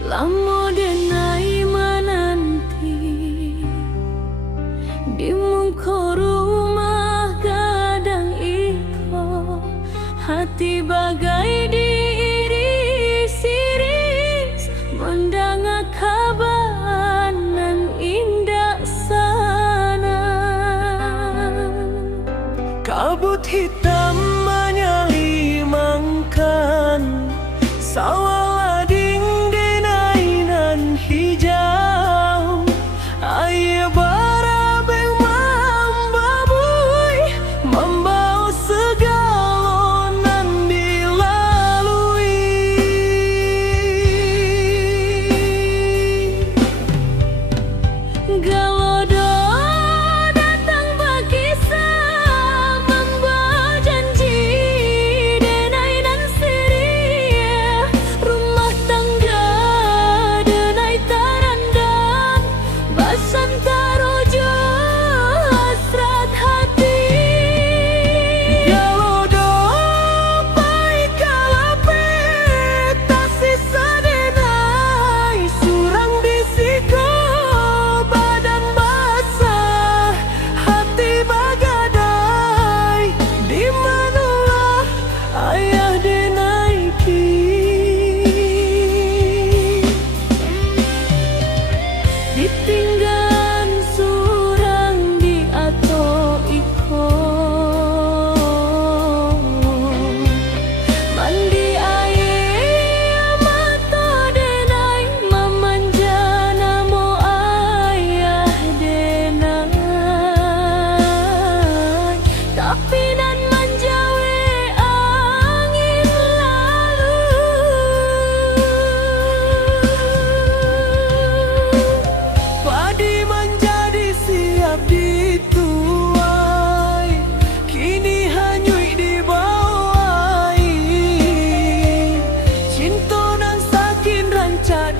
Lamo denai menanti di muka rumah gadang iko, hati bagai diiris-iris mendengar kabar nan indah sana. Kabut hitam menyelimukan sawah hijau, air barabeng membabui, membawa segala nan dilalui. Galodo datang berkisah, membawa janji denai dan seria, rumah tangga santarojo hasrat hati. Galodo pai kalape tak sisa denai, surang bisiko badan basah, hati bagadai, di manalah ayah denai ki. Ditinggal surang di ato iko, mandi air mata denai, memanja namo ayah denai, tapi nan menjawe angin lalu. Padi menjadi siap dituai, kini hanyut dibawai, cinta nan sakin rancak